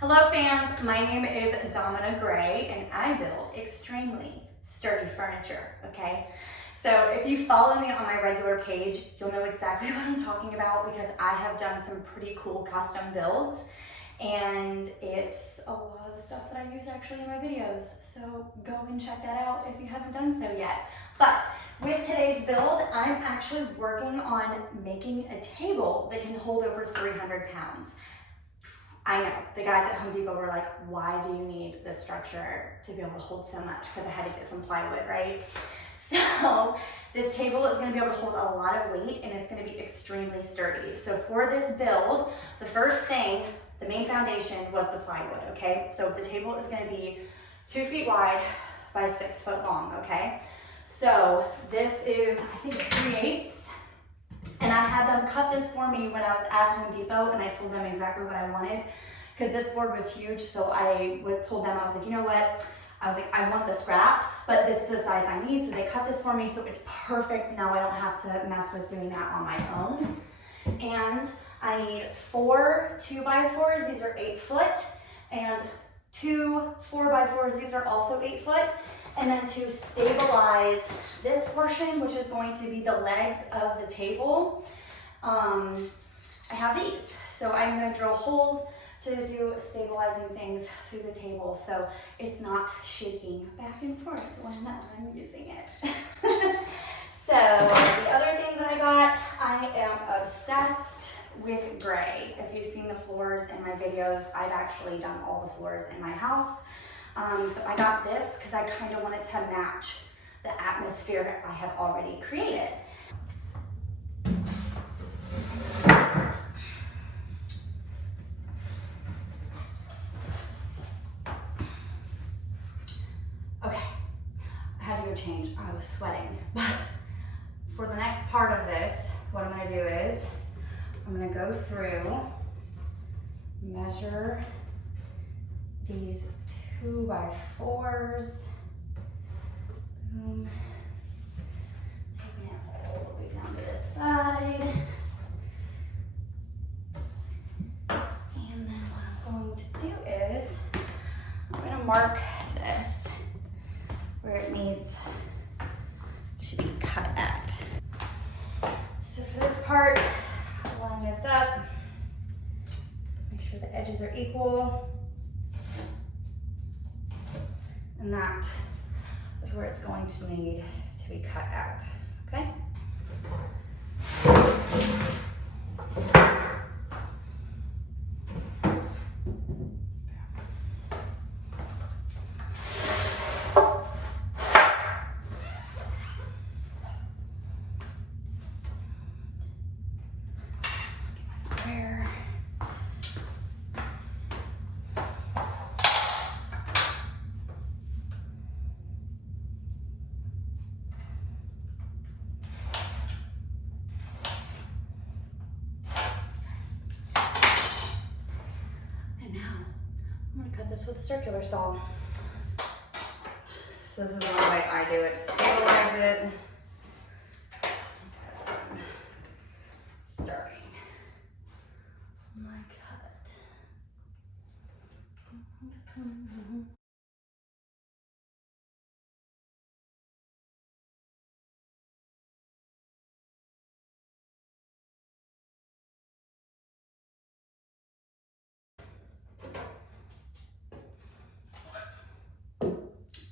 Hello fans, my name is Domina Gray and I build extremely sturdy furniture, okay? So if you follow me on my regular page, you'll know exactly what I'm talking about because I have done some pretty cool custom builds and it's a lot of the stuff that I use actually in my videos. So go and check that out if you haven't done so yet. But with today's build, I'm actually working on making a table that can hold over 300 pounds. I know, the guys at Home Depot were like, why do you need this structure to be able to hold so much? Because I had to get some plywood, right? So this table is gonna be able to hold a lot of weight and it's gonna be extremely sturdy. So for this build, the first thing, the main foundation was the plywood, okay? So the table is gonna be 2 feet wide by 6 foot long, okay? So this is, I think it's 3/8. And I had them cut this for me when I was at Home Depot and I told them exactly what I wanted because this board was huge. So I told them, I was like, you know what? I was like, I want the scraps, but this is the size I need. So they cut this for me. So it's perfect. Now I don't have to mess with doing that on my own. And I need 4 2x4s. These are 8 foot and 2 4x4s. These are also 8 foot. And then to stabilize this portion, which is going to be the legs of the table, I have these. So I'm gonna drill holes to do stabilizing things through the table so it's not shaking back and forth when I'm using it. So the other thing that I got, I am obsessed with gray. If you've seen the floors in my videos, I've actually done all the floors in my house. So I got this because I kind of wanted to match the atmosphere that I have already created. Okay, I had to go change. I was sweating. But for the next part of this, what I'm going to do is I'm going to go through, measure these 2x4s. Taking it all the way down to this side. And then what I'm going to do is I'm going to mark this where it needs to be cut at. So for this part, I'll line this up, make sure the edges are equal. And that is where it's going to need to be cut out, okay? Get my square. This with a circular saw. So this is one way I do it. Stabilize it. Starting my cut.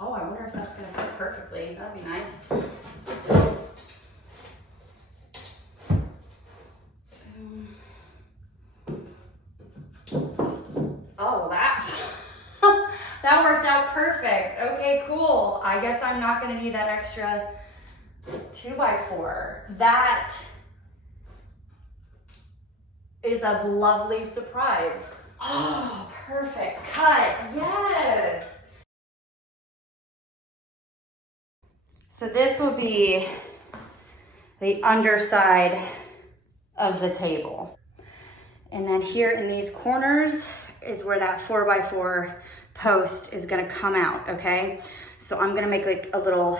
Oh, I wonder if that's gonna fit perfectly. That'd be nice. Oh, that that worked out perfect. Okay, cool. I guess I'm not gonna need that extra 2x4. That is a lovely surprise. Oh, perfect cut. Yes. So this will be the underside of the table. And then here in these corners is where that 4x4 post is gonna come out, okay? So I'm gonna make like a little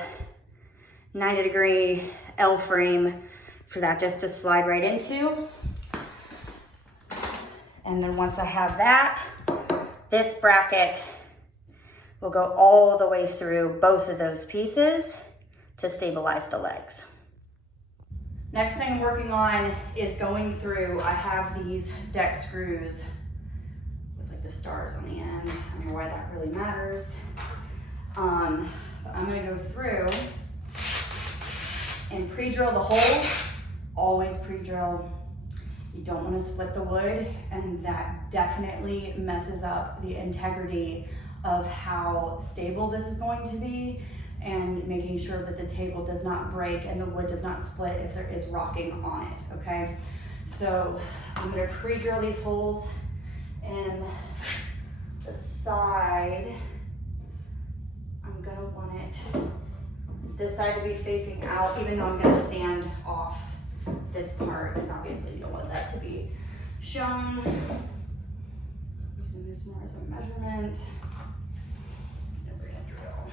90-degree L frame for that just to slide right into. And then once I have that, this bracket will go all the way through both of those pieces to stabilize the legs. Next thing I'm working on is going through, I have these deck screws with like the stars on the end. I don't know why that really matters. But I'm gonna go through and pre-drill the holes. Always pre-drill. You don't want to split the wood, and that definitely messes up the integrity of how stable this is going to be, and making sure that the table does not break and the wood does not split if there is rocking on it, okay? So I'm gonna pre-drill these holes, and the side, I'm gonna want this side to be facing out, even though I'm gonna sand off this part, because obviously you don't want that to be shown. Using this more as a measurement. And we're gonna drill.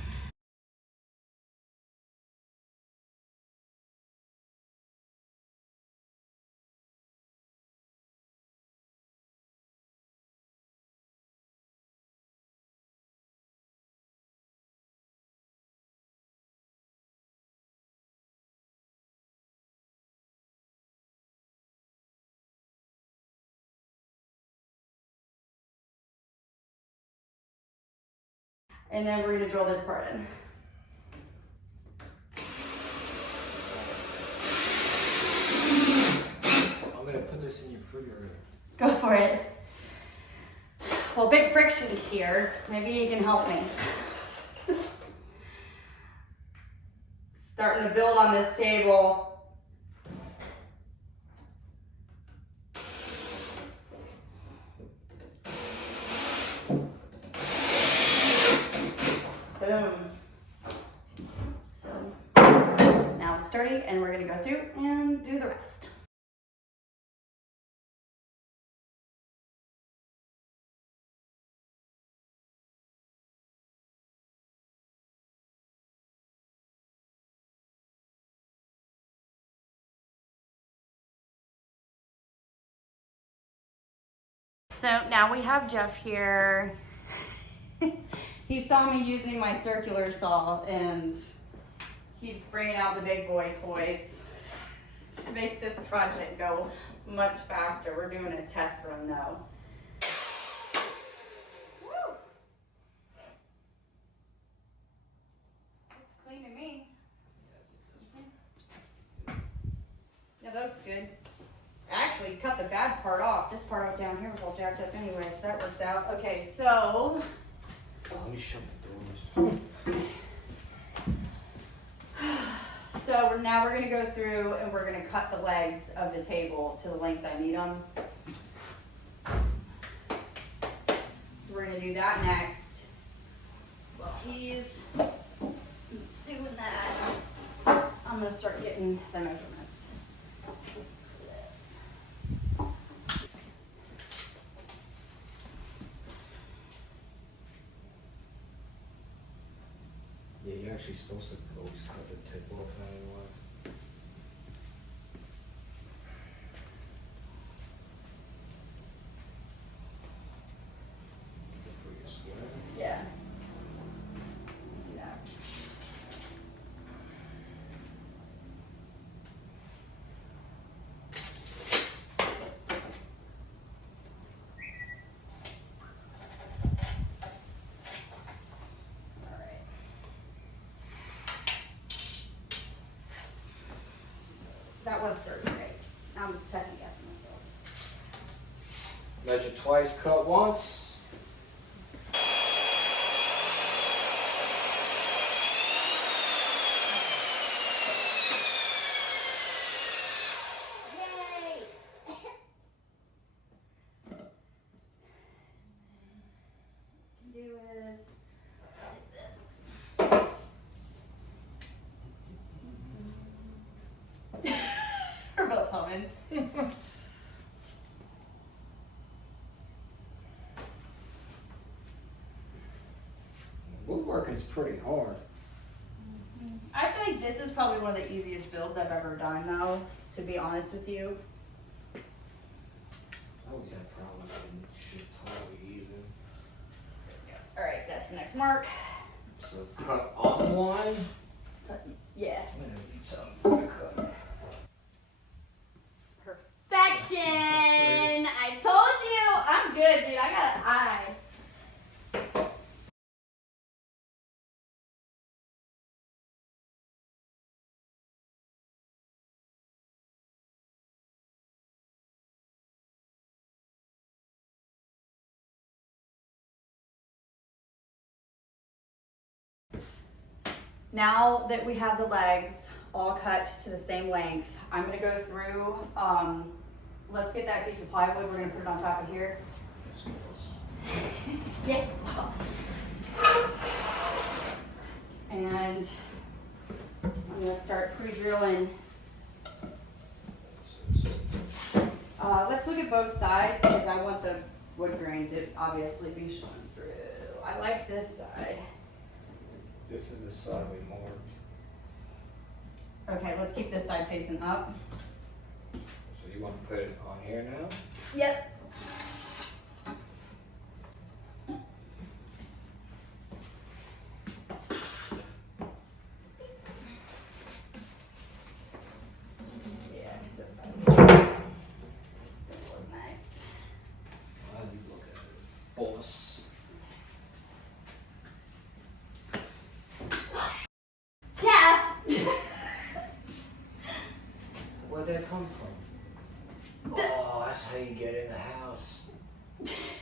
And then we're gonna drill this part in. I'm gonna put this in your refrigerator. Go for it. Well, big friction's here. Maybe you can help me. Starting to build on this table. Boom. So now it's sturdy, and we're gonna go through and do the rest. So now we have Jeff here. He saw me using my circular saw, and he's bringing out the big boy toys to make this project go much faster. We're doing a test run though. Woo! Looks clean to me. Yeah, that looks good. Actually, cut the bad part off. This part out down here was all jacked up anyway, so that works out. Okay, so. Let me shut my doors. So now we're gonna go through and we're gonna cut the legs of the table to the length I need them. So we're gonna do that next. While he's doing that, I'm gonna start getting the measurements for this. Yeah, you're actually supposed to always cut the tip off anyway. For your square. Yeah. See that? All right. So that was 30, right? I'm second guessing myself. Measure twice, cut once. Yay! Do is like this. We're both humming. Woodworking's pretty hard. I feel like this is probably one of the easiest builds I've ever done, though, to be honest with you. I always had problems getting shit totally even. All right, that's the next mark. So cut on the line. Yeah. I'm gonna need something to cut. Perfection! I told you! I'm good, dude. I got an eye. Now that we have the legs all cut to the same length, I'm gonna go through, let's get that piece of plywood. We're gonna put it on top of here. Yes. And I'm gonna start pre-drilling. Let's look at both sides because I want the wood grain to obviously be shown through. I like this side. This is the side we marked. Okay, let's keep this side facing up. So you want to put it on here now? Yep. Yeah, because this side's look nice. Wow, you look at it, boss. Jeff! Where'd that come from? Oh, that's how you get in the house.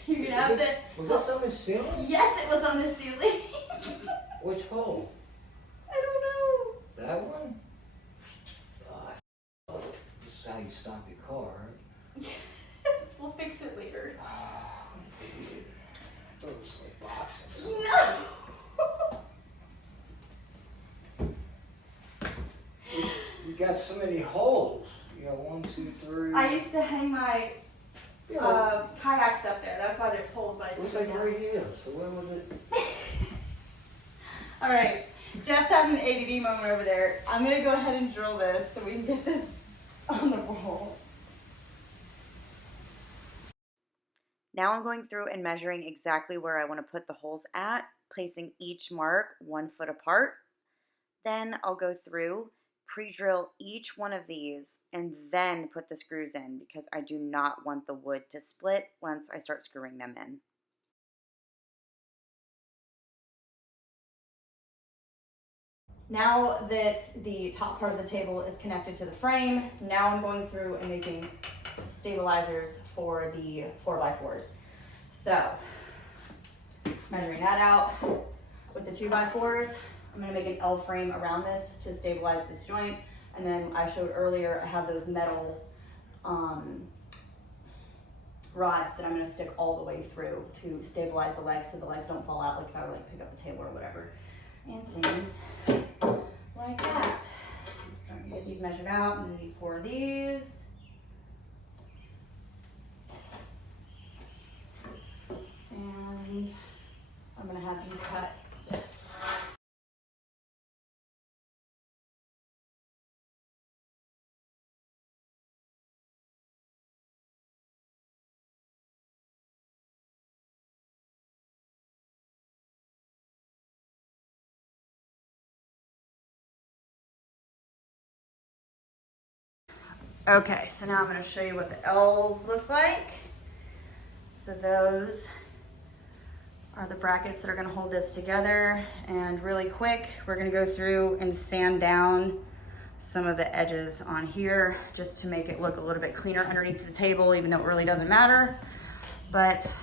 You're gonna have to. Was this on the ceiling? Yes, it was on the ceiling. Which hole? I don't know. That one? Oh, this is how you stop your car, right? Yes, we'll fix it later. Oh, dude. I thought it was like boxing. No! You got so many holes. You got 1, 2, 3. I used to hang my Yeah, kayaks up there. That's why there's holes, but I it was took like them right down. here. So where was it? All right, Jeff's having an ADD moment over there. I'm gonna go ahead and drill this so we can get this on the roll. Now I'm going through and measuring exactly where I want to put the holes at, placing each mark 1 foot apart. Then I'll go through, pre-drill each one of these, and then put the screws in because I do not want the wood to split once I start screwing them in. Now that the top part of the table is connected to the frame, now I'm going through and making stabilizers for the 4x4s. So, measuring that out with the 2x4s, I'm gonna make an L frame around this to stabilize this joint. And then I showed earlier, I have those metal rods that I'm gonna stick all the way through to stabilize the legs so the legs don't fall out like if I were like pick up the table or whatever. And things like that. So I'm starting to get these measured out. I'm gonna need 4 of these. And I'm gonna have you cut this. Okay, so now I'm going to show you what the L's look like. So those are the brackets that are going to hold this together. And really quick, we're going to go through and sand down some of the edges on here just to make it look a little bit cleaner underneath the table, even though it really doesn't matter. But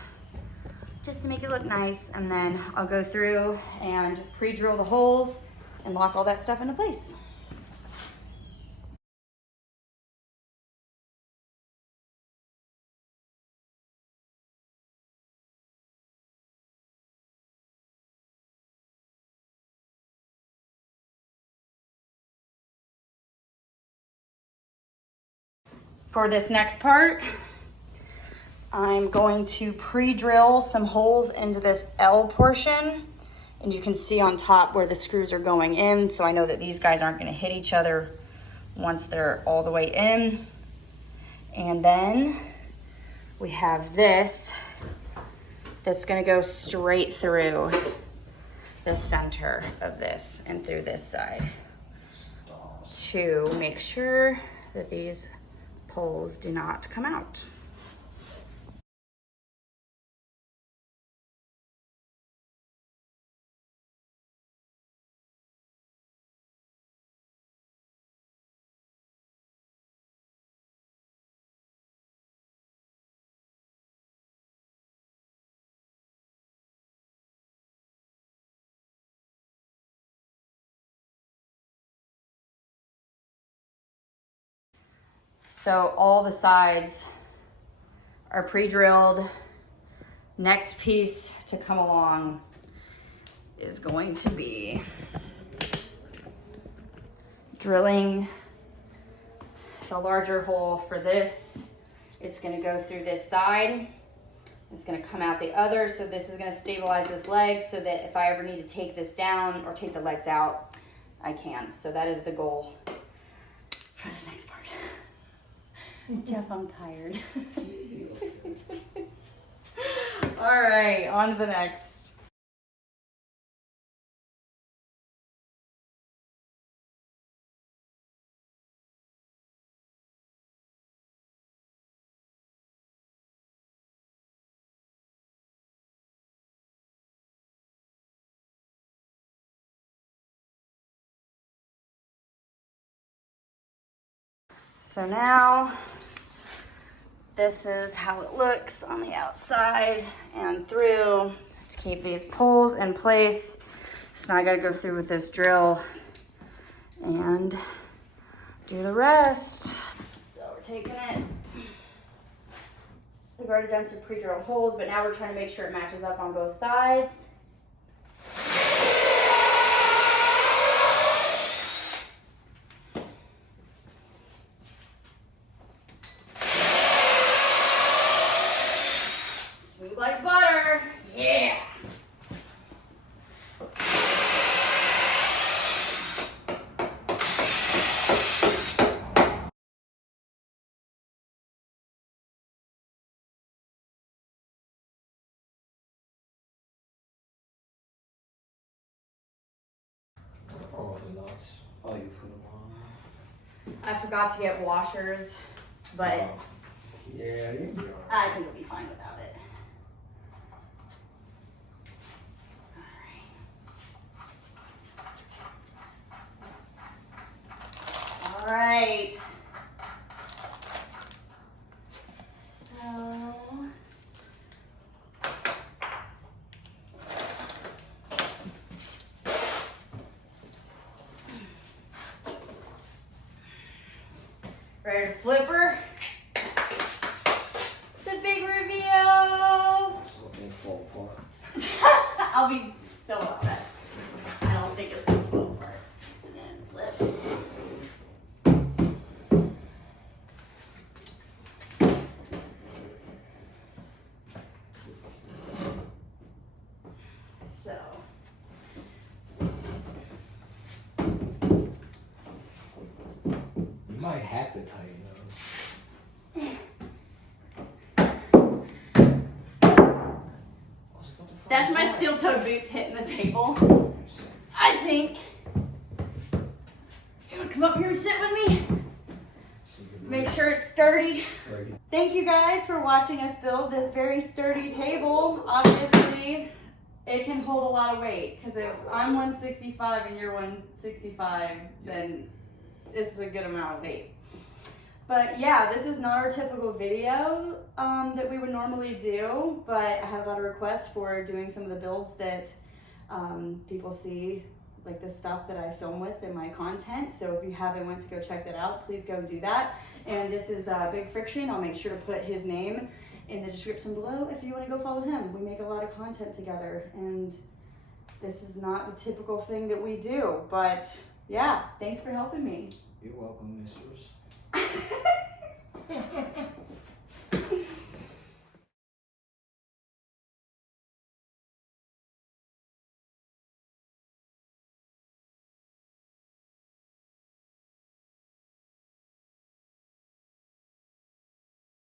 just to make it look nice. And then I'll go through and pre-drill the holes and lock all that stuff into place. For this next part, I'm going to pre-drill some holes into this L portion, and you can see on top where the screws are going in, so I know that these guys aren't going to hit each other once they're all the way in. And then we have this that's gonna go straight through the center of this and through this side to make sure that these poles do not come out. So all the sides are pre-drilled. Next piece to come along is going to be drilling the larger hole for this. It's gonna go through this side. It's gonna come out the other, so this is gonna stabilize this leg so that if I ever need to take this down or take the legs out, I can. So that is the goal for this next part. Jeff, I'm tired. All right, on to the next. So now, this is how it looks on the outside and through to keep these poles in place. So now I gotta go through with this drill and do the rest. So we're taking it. We've already done some pre-drilled holes, but now we're trying to make sure it matches up on both sides. Like butter, yeah. Oh, the nuts. Oh, you put them on. I forgot to get washers, but Oh. Yeah, you'll be alright. I think it'll be fine without it. All right. So ready to flip her? The big reveal. It's looking fall apart. I'll be so upset. I don't think it's gonna fall apart. And then flip. So. You might have to tighten those. That's my steel-toed boots hitting the table. I think. You wanna come up here and sit with me? Make sure it's sturdy. Thank you guys for watching us build this very sturdy table. Obviously, it can hold a lot of weight because if I'm 165 and you're 165, then it's a good amount of weight. But yeah, this is not our typical video that we would normally do, but I had a lot of requests for doing some of the builds that people see, like the stuff that I film with in my content. So if you haven't went to go check that out, please go do that. And this is Big Friction. I'll make sure to put his name in the description below if you want to go follow him. We make a lot of content together, and this is not the typical thing that we do, but yeah, thanks for helping me. You're welcome, mistress.